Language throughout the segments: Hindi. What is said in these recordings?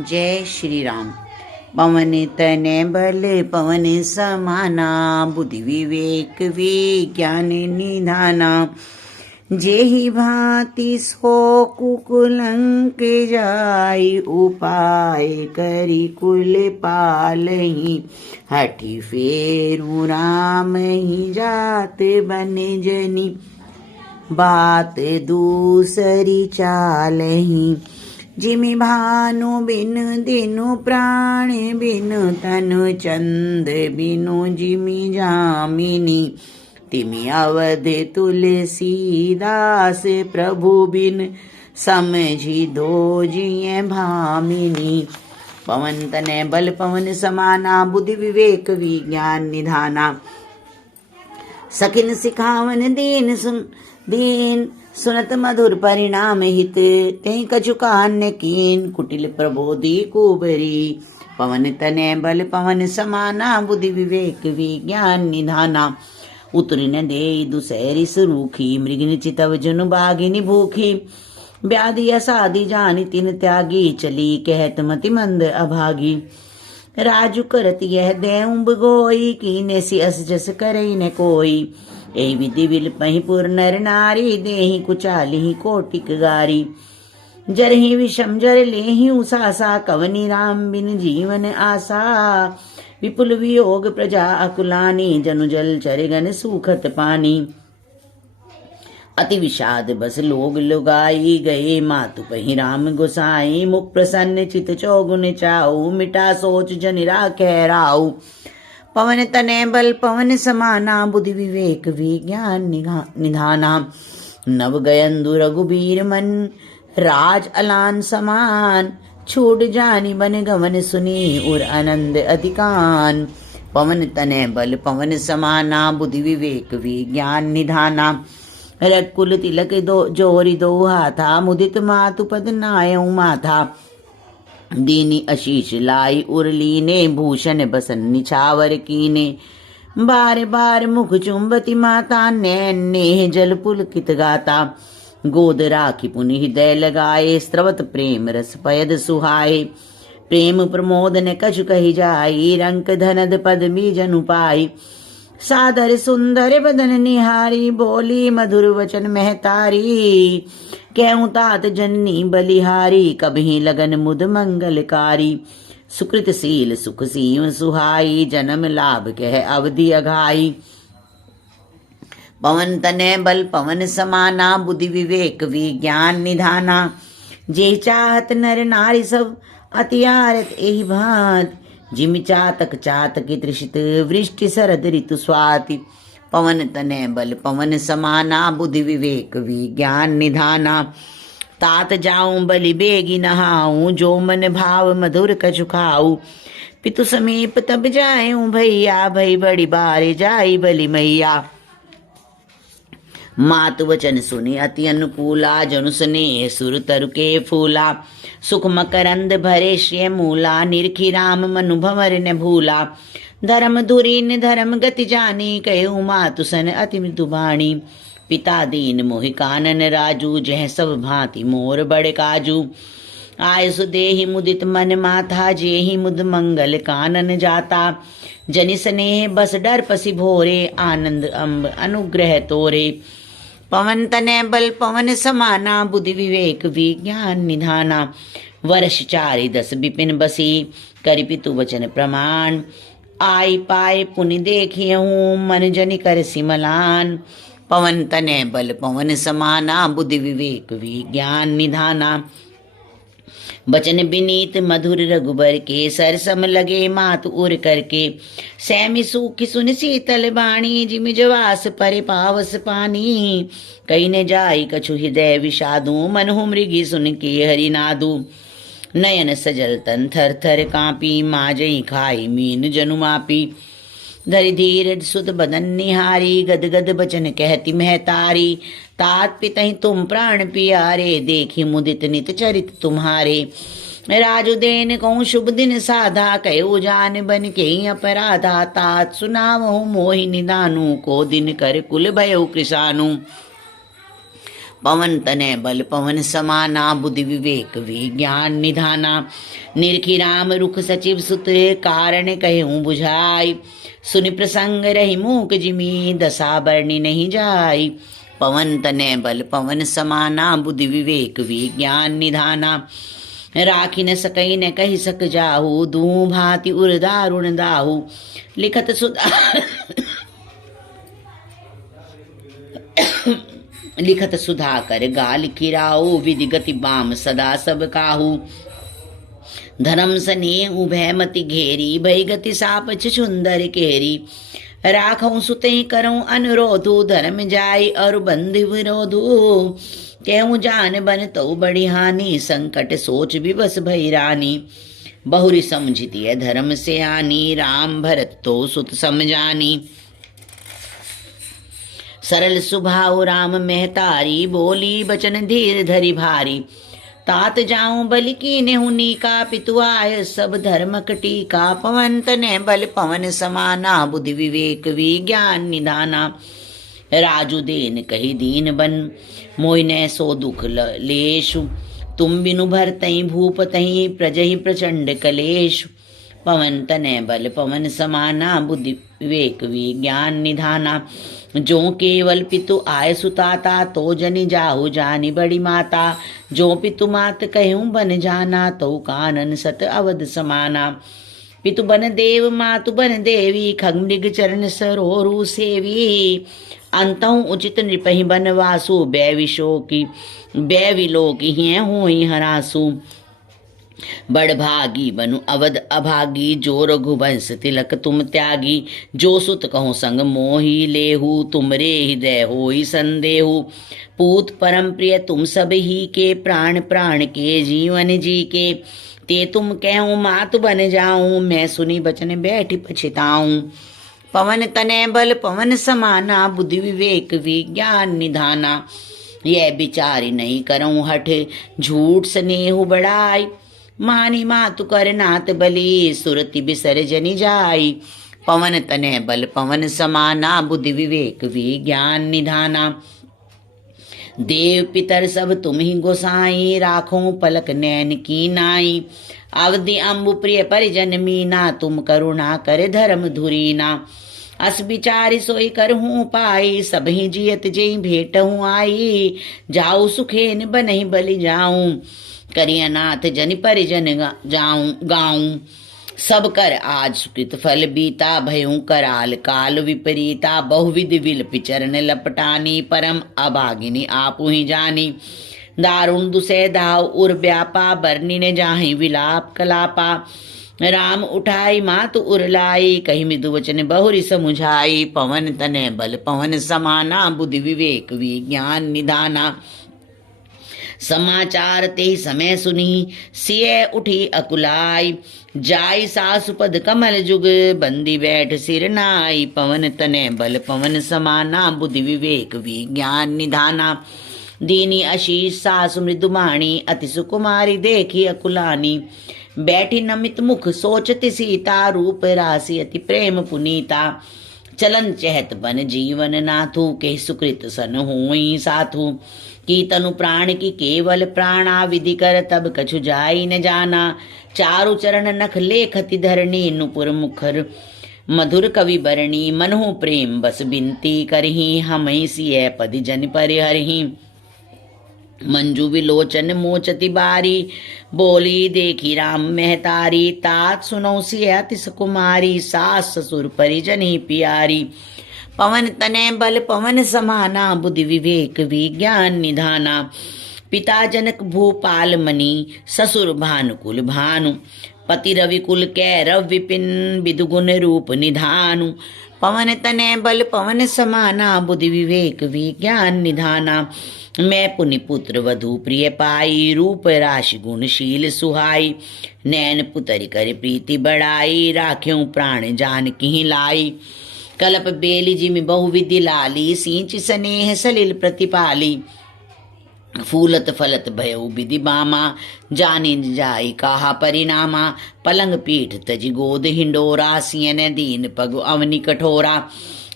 जय श्री राम। पवन तनय बल पवन समाना, बुद्धि विवेक विज्ञान निधाना। जेहि भांति सो कुकुलंक जाई, उपाय करी कुल पालहि। हठि फेरु राम ही जात बन जनी, बात दूसरी चालहि। जिमि भानु बिनु दिनु प्राण बिनु, तनु चंद बिनु जिमि जामिनी। तिमि अवध तुलसीदास, प्रभु बिन समझी दो जिय भामिनी। पवन तनय बल पवन समाना, बुद्धि विवेक विज्ञान निधाना। सखिन सिखावन दीन सुनत मधुर परिणाम हित। तेहि कछु कान्य कीन, कुटिल प्रबोधि कुबरी। पवन तनय बल पवन समाना, बुद्धि विवेक विज्ञान निधाना। उतरि न देई दुसहरि सुरूखी, मृगिन चितव जनु बागिनी भूखी। व्याधि असाधि जानि तिन त्यागी, चली कहत मति मंद अभागी। राजु करत यह देऊ बगोई, कीने सि अस जस करई न कोई। एहि विधि विल पहि पुर नर नारी, देहि कुचालिहि कोटिक गारी। जरहि विषम जर लेहि उसासा, कवनि राम बिन जीवन आसा। विपुल वियोग प्रजा अकुलानी, जनु जल चरगन सूखत पानी। अति विषाद बस लोग लुगाई, गए मातु पहि राम गोसाई। मुख प्रसन्न चित चौगुन चाऊ, मिटा सोच जन राखै राऊ। पवन तनय बल पवन समाना, बुद्धि विवेक विज्ञान निधाना। नव गयंदु रघुबीर मन, राज अलान समान। छूट जानी बन गवन सुनी, उर आनंद अधिकान। पवन तनय बल पवन समाना, बुद्धि विवेक विज्ञान निधाना। रकुल तिलक जोरी दो हाथा, मुदित मातु पद नायऊ माथा। दीनी आशीष लाई उर्लीने, भूषण बसन निछावर कीने। बार बार मुख चुंबती माता, नैन नेह जल पुलकित गाता। गोद राखी पुनि हृदय लगाए, स्रवत प्रेम रस पयद सुहाए। प्रेम प्रमोद न कछु कही जाई, रंक धनद पद बीजनु पाई। सादर सुंदर बदन निहारी, बोली मधुर वचन महतारी। कहूँ तात जननी बलिहारी, कभी लगन मुद मंगलकारी। सुकृतशील सुख सीव सुहाई, जन्म लाभ कह अवधि अघाई। पवन तनय बल पवन समाना, बुद्धि विवेक विज्ञान निधाना। जे चाहत नर नारी सब, अति आरत एहि भांत। जिमि चातक चातकी तृषित, वृष्टि शरद ऋतु स्वाति। पवन तनय बल पवन समाना, बुद्धि विवेक विज्ञान निधाना। तात जाऊं बलि बेगी नहाऊं, जो मन भाव मधुर कछु खाऊं। पितु समीप तब जाऊं भैया, भई बड़ी बार जाई बलि मैया। मातु वचन सुनि अति अनुकूला, जनु स्नेह सुर तरु के फूला। सुख मकरंद भरे श्रेय मूला, निरखी राम मनु भंवर न भूला। धर्म धुरीन धर्म गति जानी, कहूँ मातु सन अति मृदु बाणी। पिता दीन मोहि कानन राजू, जह सब भांति मोर बड़ काजू। आयस देहि मुदित मन माथा, जेहि मुद मंगल कानन जाता। जनि स्नेह बस डर पसी भोरे, आनंद अम्ब अनुग्रह तोरे। पवन तनय बल पवन समाना, बुद्धि विवेक विज्ञान निधाना। वर्ष 4 विपिन बसी, करि पितु वचन प्रमाण। आई पाए पुनि देखियहूँ, मन जनि कर सिमलान। पवन तनय बल पवन समाना, बुद्धि विवेक विज्ञान निधाना। बचन विनीत मधुर रघुबर के, सरसम लगे मातु उर करके। सैमि सूखि सुन शीतल बाणी, जिमि जवास परे पावस पानी। कही न जाई कछु हृदय विषादू, मनहु मृगी सुन के हरिनादू। नयन सजल तन थर थर कांपी, माजई खाई मीन जनु मापी। धरि धीर सुत बदन निहारी, गद गद बचन कहती महतारी। तात पितहि तुम प्राण पियारे, देखी मुदित नित चरित तुम्हारे। राजु देन कहूँ शुभ दिन साधा, कहो जान बन के अपराधा। तात सुनावहु मोहि निदानु, को दिन कर कुल भयउ कृशानु। पवन तनय बल पवन समाना बुद्धि विवेक विज्ञान निधाना। निरखी राम रुख सचिव सुत कारण कहूँ बुझाई। सुनि प्रसंग रही मूक जिमी दशा बरनी नहीं जाई। पवन तनय बल पवन समाना बुद्धि विवेक विज्ञान निधाना। राखी न सकई न कही सक जाहू दू भांति उर दारुण दाहू। लिखत सुधा लिखत सुधा कर गाल खिराओ विधि गति बाम सदा सब काहू। धर्म सने उभय मति घेरी भई गति साप छुंदर केरी। राखऊं सुते करऊं अनुरोधु धर्म जाय और बंधु विरोधु। कहूँ जान बन तो बड़ी हानि संकट सोच विवश भई रानी। बहुरी समझती है धर्म से आनी राम भरत तो सुत समझानी। सरल सुभाव राम महतारी बोली बचन धीर धरि भारी। तात जाऊं बलि कीन्हे हुनी का पितु आय सब धर्म टीका। पवन तनय बल पवन समाना बुद्धि विवेक विज्ञान निधाना। राजू देन कही दीन बन मोहि न सो दुख लेशु। तुम बिनु भरतहि भूपतहि प्रजहि प्रचंड कलेशु। पवन तनय बल पवन समाना बुद्धि विवेक विज्ञान निधाना। जो केवल पितु आय सुताता तो जनि जाहु जानी बड़ी माता। जो पितु मात कहूँ बन जाना तो कानन सत अवध समाना। पितु बन देव मातु बन देवी खंग चरण सरोरु सेवी। अंतहु उचित नृपहि बनवासु बैविशो की बैविलोकी हैं होई हरासु। बड़ भागी बनु अवध अभागी जो रघुवंश तिलक तुम त्यागी। जो सुत कहो संग मोहि लेहु तुमरे हृदय होई संदेहु। पूत परम प्रिय तुम सब ही के प्राण प्राण के जीवन जी के। ते तुम कहूँ मातु बन जाऊं मैं सुनी बचन बैठी पछताऊं। पवन तनय बल पवन समाना बुद्धि विवेक विज्ञान निधाना। यह विचारी नहीं करऊं हठ झूठ स्नेहु बढ़ाई। मानी मातु कर नात बली सुरति विसर्जनी जाई। पवन तनय बल पवन समाना बुद्धि विवेक विज्ञान निधाना। देव पितर सब तुम ही गोसाई राखो पलक नैन की नाई। अवधि अम्बु प्रिय परिजन मीना तुम करुणा कर धर्म धुरीना। अस विचारी सोई करहूँ पाई सब ही जियत जई भेट हूँ आई। जाऊ सुखेन बनहि बलि जाऊं करिय नाथ जनि परिजन जाऊं गाऊं। सब कर आज सुकृत फल बीता भयूं कराल काल विपरीता। बहुविध विलप चरण लपटानी परम अभागिनी आपु ही जानी। दारुण दुसै दाव उर व्यापा बरनी ने जाहि विलाप कलापा। राम उठाई मात उरलाई कही मृदु वचन बहुरी समुझाई। पवन तनय बल पवन समाना बुद्धि विवेक विज्ञान निधाना। समाचार ते समय सुनी सिय उठी अकुलाई। जाई सासुपद कमल जुग बंदी बैठ सिर नाई। पवन तनय बल पवन समाना बुद्धि विवेक विज्ञान निधाना। दीनी आशीष सासु मृदुमाणी अति सुकुमारी देखी अकुलानी। बैठी नमित मुख सोचती सीता रूप राशि अति प्रेम पुनीता। चलन चहत बन जीवन नाथु के सुकृत सन हुई साथु। की तनु प्राण की केवल प्राणा विधि कर तब कछु जाई न जाना। चारु चरण नख लेखति धरणी नुपुर मुखर मधुर कवि बरणी। मनहु प्रेम बस बिनती करही हमहि सिय पद जन परिहरही। मंजू विलोचन मोचति बारी बोली देखी राम महतारी। तात सुनौ सिय अतिस कुमारी सास ससुर परिजन ही प्यारी। पवन तनय बल पवन समाना बुद्धि विवेक विज्ञान निधाना। पिता जनक भूपाल मणि ससुर भानुकुल भानु। पति रविकुल कै रव विपिन विदुगुण रूप निधानु। पवन तनय बल पवन समाना बुद्धि विवेक विज्ञान निधाना। मैं पुनि पुत्र वधु प्रिय पाई रूप राशि गुणशील सुहाई। नैन पुतरि कर प्रीति बढ़ाई राख्यों प्राण जान की लाई। कलप बेली जिमि बहुविधि लाली सींच स्नेह सलिल प्रतिपाली। फूलत फलत भयो विधि बामा जानि जाई कहा परिणामा। पलंग पीठ तजि गोद हिंडोरा सियन दीन पग अवनि कठोरा।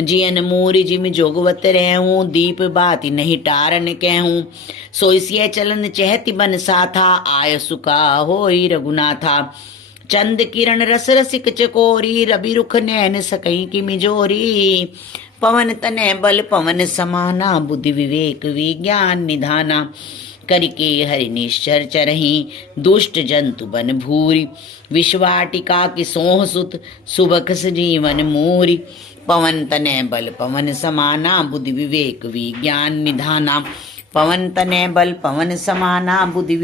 जियन मूर जिम जोगवत रहूं, दीप बाती नहीं टारन कहूं। सोइसिय चलन चहति बन साथा, आय सुका होई रघुनाथा। चंद किरण रस रसिक चकोरी, रवि रुख नैन सकई की मिजोरी। पवन तनय बल पवन समाना, बुद्धि विवेक विज्ञान निधाना। करिके हरि निश्चर चरही, दुष्ट जंतु बन भूरी। विश्वाटिका की सोह सुत, सुबख जीवन मूरी। पवन तनय बल पवन समाना, बुद्धि विवेक विज्ञान निधाना। पवन तनय बल पवन समाना, बुद्धि